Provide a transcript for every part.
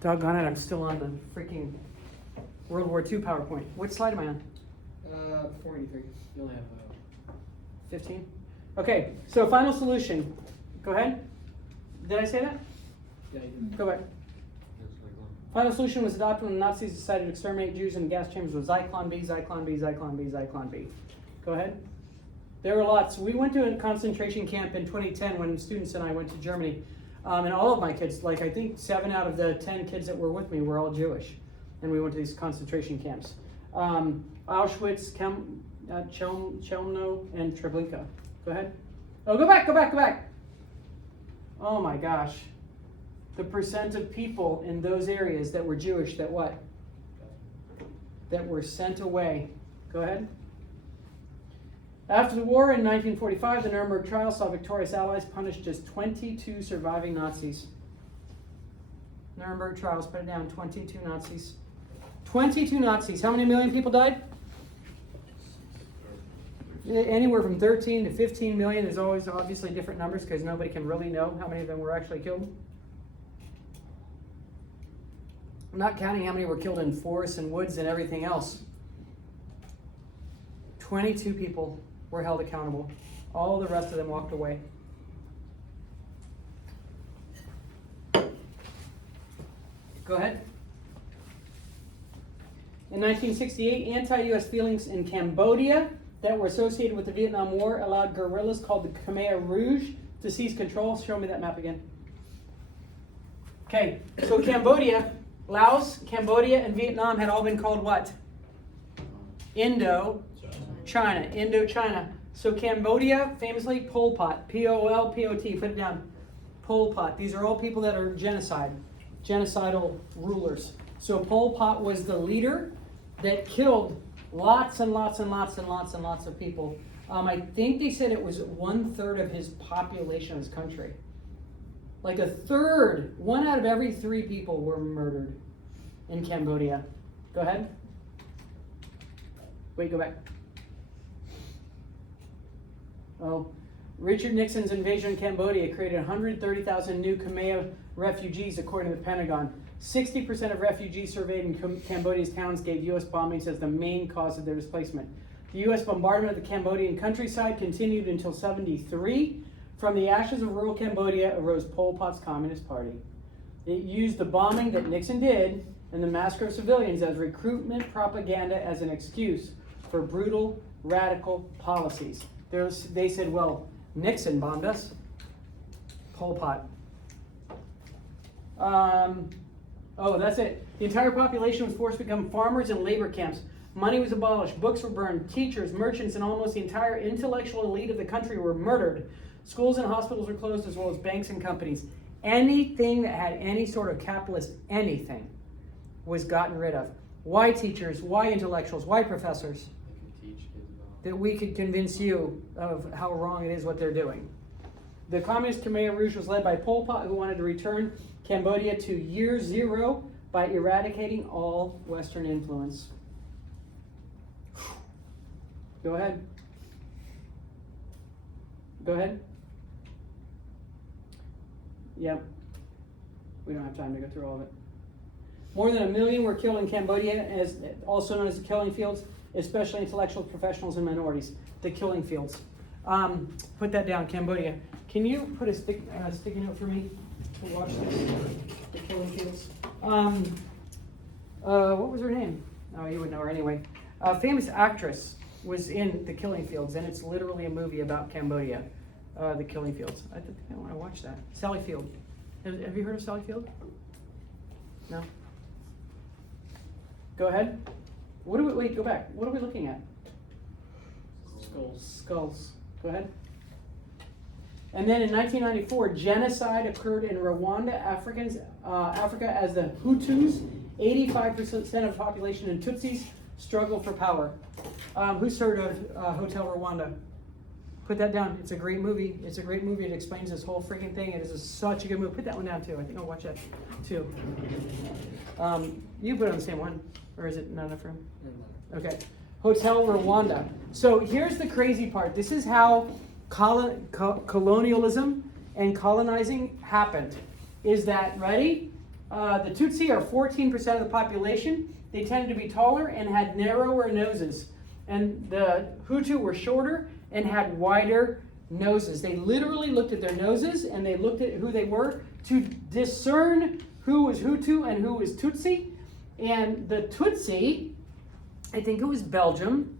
Doggone it, I'm still on the freaking World War II PowerPoint. What slide am I on? 483. You only have 15? Okay, so final solution. Go ahead. Did I say that? Yeah, you did. Go back. Final solution was adopted when the Nazis decided to exterminate Jews in gas chambers with Zyklon B, Zyklon B, Zyklon B, Zyklon B. Go ahead. There were lots. We went to a concentration camp in 2010 when students and I went to Germany. And all of my kids, like I think 7 out of the 10 kids that were with me were all Jewish. And we went to these concentration camps. Auschwitz, Chelmno, and Treblinka. Go ahead. Oh, go back. Oh my gosh. The percent of people in those areas that were Jewish that what? That were sent away. Go ahead. After the war in 1945, the Nuremberg trial saw victorious allies punish just 22 surviving Nazis. Nuremberg trials, put it down, 22 Nazis. 22 Nazis. How many million people died? Anywhere from 13 to 15 million. There's always obviously different numbers because nobody can really know how many of them were actually killed. I'm not counting how many were killed in forests and woods and everything else. 22 people were held accountable. All the rest of them walked away. Go ahead. In 1968, anti-U.S. feelings in Cambodia that were associated with the Vietnam War allowed guerrillas called the Khmer Rouge to seize control. Show me that map again. Okay, so Cambodia, Laos, Cambodia, and Vietnam had all been called what? Indochina. So Cambodia, famously, Pol Pot. P-O-L-P-O-T. Put it down. Pol Pot. These are all people that are genocidal rulers. So Pol Pot was the leader that killed lots and lots of people. I think they said it was 1/3 of his population of his country. Like 1/3, 1 out of every 3 people were murdered in Cambodia. Go ahead. Wait, go back. Oh, Richard Nixon's invasion of Cambodia created 130,000 new Khmer refugees, according to the Pentagon. 60% of refugees surveyed in Cambodia's towns gave U.S. bombings as the main cause of their displacement. The U.S. bombardment of the Cambodian countryside continued until 1973. From the ashes of rural Cambodia arose Pol Pot's Communist Party. It used the bombing that Nixon did and the massacre of civilians as recruitment propaganda as an excuse for brutal, radical policies. They said, well, Nixon bombed us. Pol Pot. Oh, that's it. The entire population was forced to become farmers in labor camps. Money was abolished. Books were burned. Teachers, merchants, and almost the entire intellectual elite of the country were murdered. Schools and hospitals were closed, as well as banks and companies. Anything that had any sort of capitalist anything was gotten rid of. Why teachers? Why intellectuals? Why professors? That we could convince you of how wrong it is what they're doing. The Communist Khmer Rouge was led by Pol Pot, who wanted to return Cambodia to year 0 by eradicating all Western influence. Go ahead. Go ahead. Yep. We don't have time to go through all of it. More than 1 million were killed in Cambodia, as also known as the killing fields, especially intellectuals, professionals, and minorities. The killing fields. Put that down, Cambodia. Can you put a sticky note for me to watch this? The killing fields. What was her name? Oh, you would know her anyway. A famous actress was in The Killing Fields, and it's literally a movie about Cambodia. The Killing Fields. I think I want to watch that. Sally Field. Have you heard of Sally Field? No? Go ahead. Wait, go back. What are we looking at? Skulls. Go ahead. And then in 1994, genocide occurred in Rwanda, Africa, as the Hutus, 85% of the population, and Tutsis struggled for power. Who's heard of Hotel Rwanda? Put that down. It's a great movie. It explains this whole freaking thing. It is such a good movie. Put that one down too. I think I'll watch that too. You put it on the same one, or is it not enough room? Okay. Hotel Rwanda. So here's the crazy part. This is how colonialism and colonizing happened. Is that, ready? The Tutsi are 14% of the population. They tended to be taller and had narrower noses. And the Hutu were shorter and had wider noses. They literally looked at their noses and they looked at who they were to discern who was Hutu and who was Tutsi. And the Tutsi, I think it was Belgium.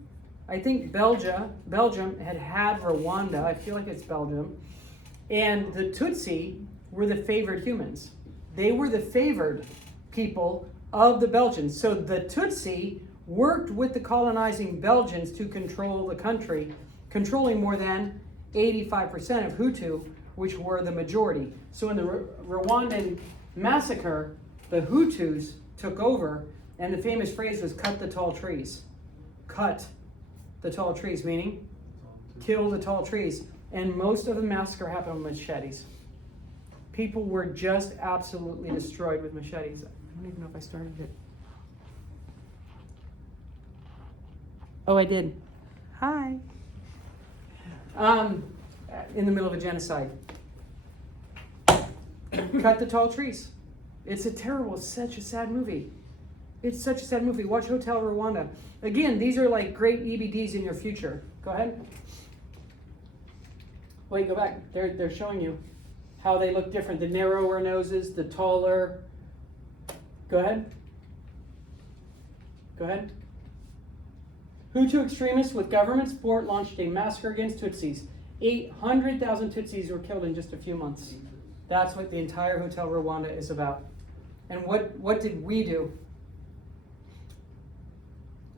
I think Belgium had Rwanda. I feel like it's Belgium. And the Tutsi were the favored humans. They were the favored people of the Belgians. So the Tutsi worked with the colonizing Belgians to control the country, controlling more than 85% of Hutu, which were the majority. So in the Rwandan massacre, the Hutus took over, and the famous phrase was cut the tall trees. Cut the tall trees, meaning kill the tall trees. And most of the massacre happened with machetes. People were just absolutely destroyed with machetes. I don't even know if I started it. Oh, I did. Hi. In the middle of a genocide. Cut the tall trees. It's such a sad movie. It's such a sad movie. Watch Hotel Rwanda. Again, these are like great EBDs in your future. Go ahead. Wait, go back. They're showing you how they look different. The narrower noses, the taller. Go ahead. Go ahead. Hutu extremists with government support launched a massacre against Tutsis. 800,000 Tutsis were killed in just a few months. That's what the entire Hotel Rwanda is about. And what did we do?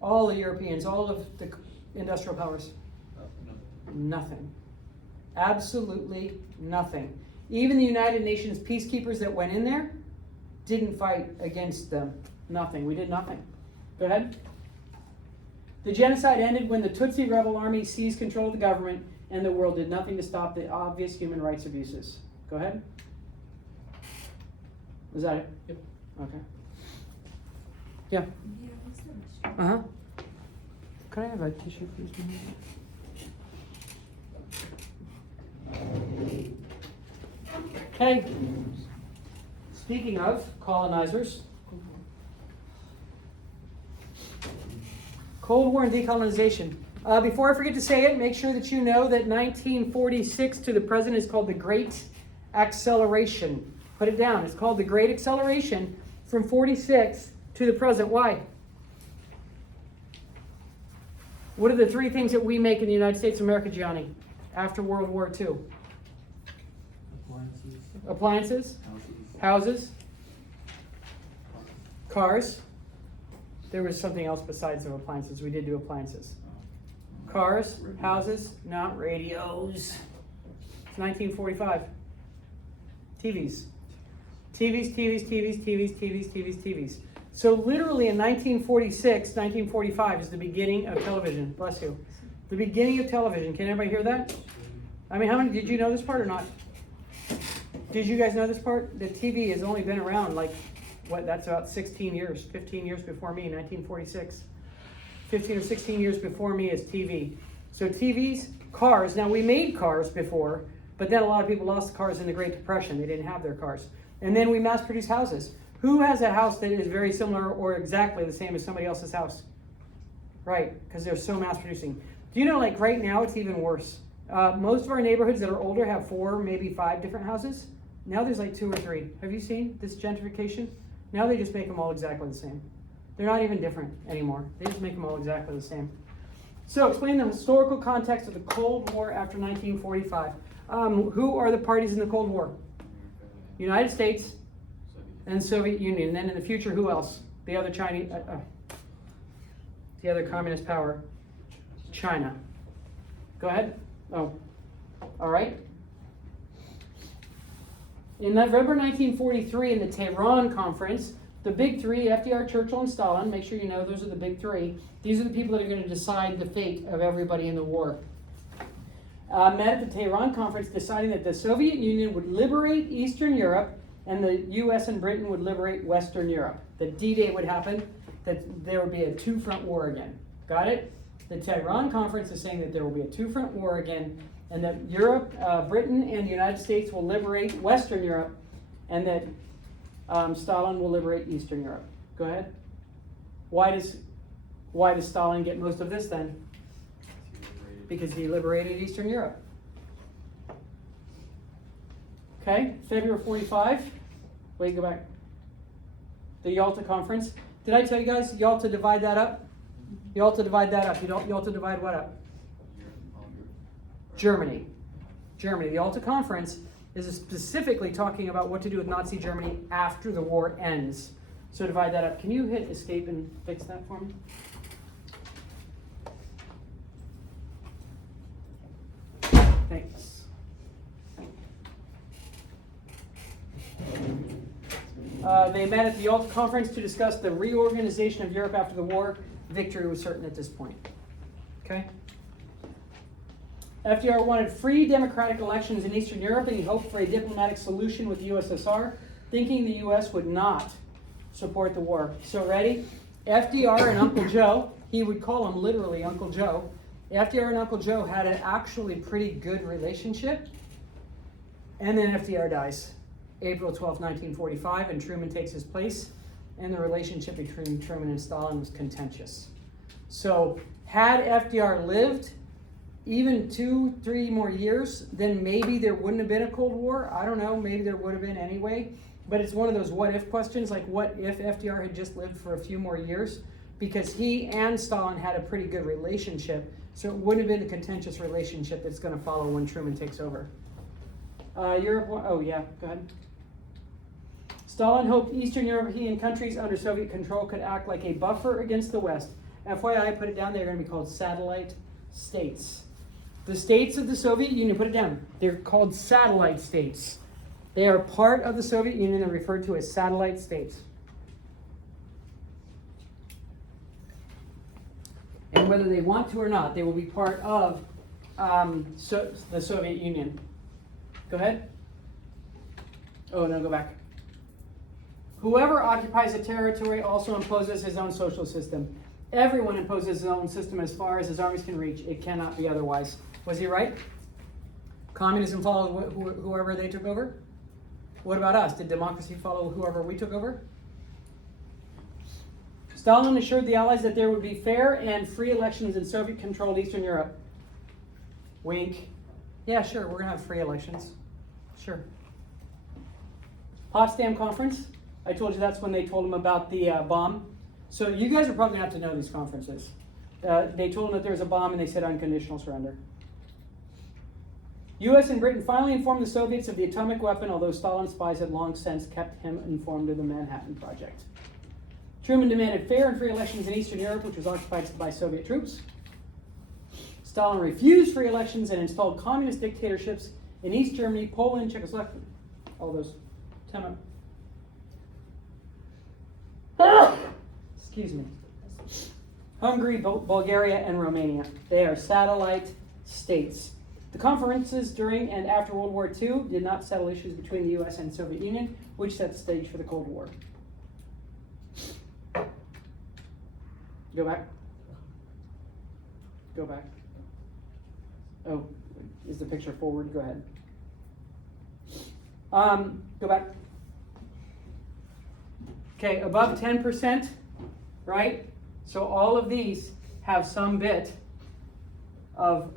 All the Europeans, all of the industrial powers. Nothing. Absolutely nothing. Even the United Nations peacekeepers that went in there didn't fight against them. Nothing. We did nothing. Go ahead. The genocide ended when the Tutsi rebel army seized control of the government and the world did nothing to stop the obvious human rights abuses. Go ahead. Was that it? Yep. Okay. Yeah. Uh-huh. Could I have a tissue, please? Okay. Speaking of colonizers, Cold War and decolonization. Before I forget to say it, make sure that you know that 1946 to the present is called the Great Acceleration. Put it down. It's called the Great Acceleration from 46 to the present. Why? What are the three things that we make in the United States of America, Gianni, after World War II? Appliances. Houses. Cars. There was something else besides the appliances. We did do appliances. Cars, houses, not radios. It's 1945. TVs. TVs. So literally in 1946, 1945 is the beginning of television. Bless you. The beginning of television. Can everybody hear that? I mean, how many, did you know this part or not? Did you guys know this part? The TV has only been around like, that's about 16 years, 15 years before me, 1946. 15 or 16 years before me is TV. So TVs, cars. Now we made cars before, but then a lot of people lost cars in the Great Depression. They didn't have their cars. And then we mass produce houses. Who has a house that is very similar or exactly the same as somebody else's house? Right, because they're so mass producing. Do you know, like right now, it's even worse. Most of our neighborhoods that are older have 4, maybe 5 different houses. Now there's like 2 or 3. Have you seen this gentrification? Now they just make them all exactly the same. They're not even different anymore. They just make them all exactly the same. So explain the historical context of the Cold War after 1945. Who are the parties in the Cold War? United States and Soviet Union. And then in the future, who else? The other Chinese, the other communist power, China. Go ahead. Oh, all right. In November 1943, in the Tehran Conference, the big three, FDR, Churchill, and Stalin, make sure you know those are the big three. These are the people that are going to decide the fate of everybody in the war. Met at the Tehran Conference deciding that the Soviet Union would liberate Eastern Europe and the US and Britain would liberate Western Europe. That D-Day would happen, that there would be a two-front war again. Got it? The Tehran Conference is saying that there will be a two-front war again, and that Europe, Britain and the United States will liberate Western Europe, and that Stalin will liberate Eastern Europe. Go ahead. Why does Stalin get most of this then? Because he liberated Eastern Europe. Okay, February 45. Wait, go back. The Yalta Conference. Did I tell you guys Yalta divide that up? Yalta divide that up. Yalta divide what up? Germany. Germany. The Yalta Conference is specifically talking about what to do with Nazi Germany after the war ends. So divide that up. Can you hit escape and fix that for me? Thanks. They met at the Yalta Conference to discuss the reorganization of Europe after the war. Victory was certain at this point. Okay? FDR wanted free democratic elections in Eastern Europe, and he hoped for a diplomatic solution with the USSR, thinking the US would not support the war. So ready? FDR and Uncle Joe, he would call him literally Uncle Joe. FDR and Uncle Joe had an actually pretty good relationship, and then FDR dies. April 12, 1945, and Truman takes his place, and the relationship between Truman and Stalin was contentious. So had FDR lived even 2-3 more years, then maybe there wouldn't have been a Cold War. I don't know, maybe there would have been anyway. But it's one of those what if questions, like what if FDR had just lived for a few more years? Because he and Stalin had a pretty good relationship, so it wouldn't have been a contentious relationship that's going to follow when Truman takes over. Europe, oh yeah, go ahead. Stalin hoped Eastern European countries under Soviet control could act like a buffer against the West. FYI, I put it down, they're going to be called satellite states. The states of the Soviet Union, put it down, they're called satellite states. They are part of the Soviet Union and referred to as satellite states. And whether they want to or not, they will be part of the Soviet Union. Go ahead. Oh, no, go back. Whoever occupies a territory also imposes his own social system. Everyone imposes his own system as far as his armies can reach. It cannot be otherwise. Was he right? Communism followed whoever they took over? What about us? Did democracy follow whoever we took over? Stalin assured the Allies that there would be fair and free elections in Soviet-controlled Eastern Europe. Wink. Yeah, sure, we're going to have free elections. Sure. Potsdam Conference. I told you that's when they told him about the bomb. So you guys are probably going to have to know these conferences. They told him that there was a bomb and they said unconditional surrender. U.S. and Britain finally informed the Soviets of the atomic weapon, although Stalin's spies had long since kept him informed of the Manhattan Project. Truman demanded fair and free elections in Eastern Europe, which was occupied by Soviet troops. Stalin refused free elections and installed communist dictatorships in East Germany, Poland, Czechoslovakia, all those. Excuse me. Hungary, Bulgaria, and Romania. They are satellite states. The conferences during and after World War II did not settle issues between the U.S. and Soviet Union, which set the stage for the Cold War. Go back. Go back. Oh, is the picture forward? Go ahead. Go back. Okay, above 10%, right? So all of these have some bit of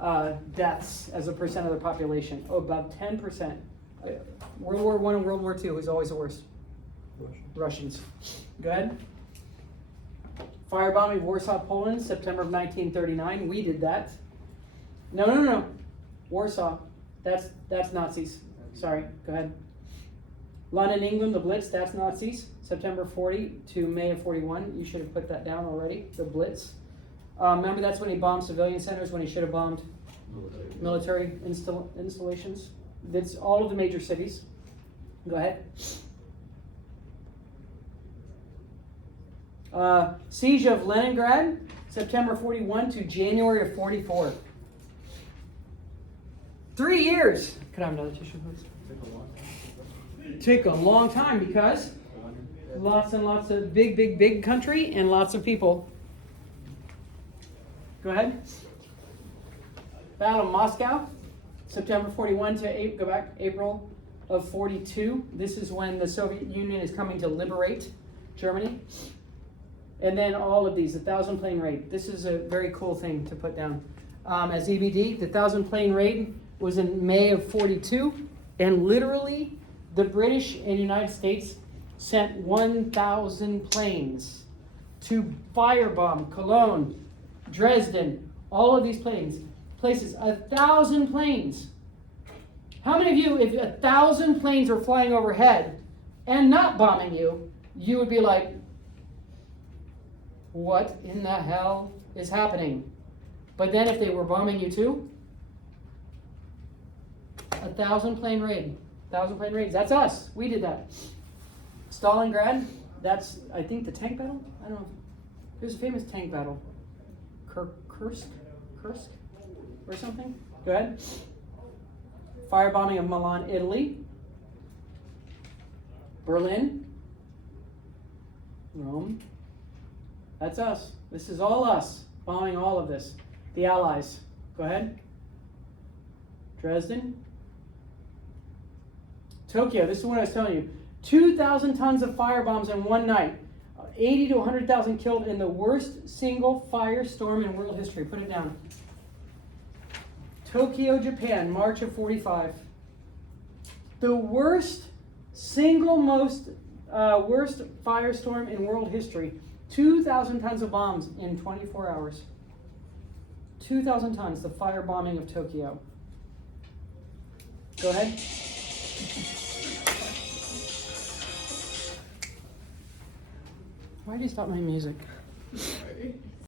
deaths as a percent of the population. Oh, above 10%. World War I and World War II, who's always the worst? Russians. Go ahead. Firebombing of Warsaw, Poland, September of 1939. We did that. No. Warsaw. That's Nazis. Sorry, go ahead. London, England, the Blitz, that's Nazis. September 40 to May of 41. You should have put that down already, the Blitz. Remember, that's when he bombed civilian centers, when he should have bombed military installations. That's all of the major cities. Go ahead. Siege of Leningrad, September 41 to January of 44. 3 years. Could I have another tissue, please? Took a long time because lots and lots of big country and lots of people. Go ahead. Battle of Moscow, September 41 to April of 42. This is when the Soviet Union is coming to liberate Germany. And then all of these, the 1,000 plane raid. This is a very cool thing to put down. As EBD, the 1,000 plane raid was in May of 42. And literally, the British and United States sent 1,000 planes to firebomb Cologne, Dresden, all of these places. 1,000 planes. How many of you, if 1,000 planes were flying overhead and not bombing you, you would be like, what in the hell is happening? But then if they were bombing you too, 1,000 plane raid. 1,000 plane raids. That's us. We did that. Stalingrad, that's, I think, the tank battle? I don't know. There's a famous tank battle. Kursk? Or something? Go ahead. Firebombing of Milan, Italy. Berlin. Rome. That's us. This is all us bombing all of this. The Allies. Go ahead. Dresden. Tokyo. This is what I was telling you. 2,000 tons of firebombs in one night. 80 to 100,000 killed in the worst single firestorm in world history. Put it down. Tokyo, Japan, March of 45. The worst worst firestorm in world history. 2,000 tons of bombs in 24 hours. 2,000 tons, the firebombing of Tokyo. Go ahead. Why did you stop my music? Sorry.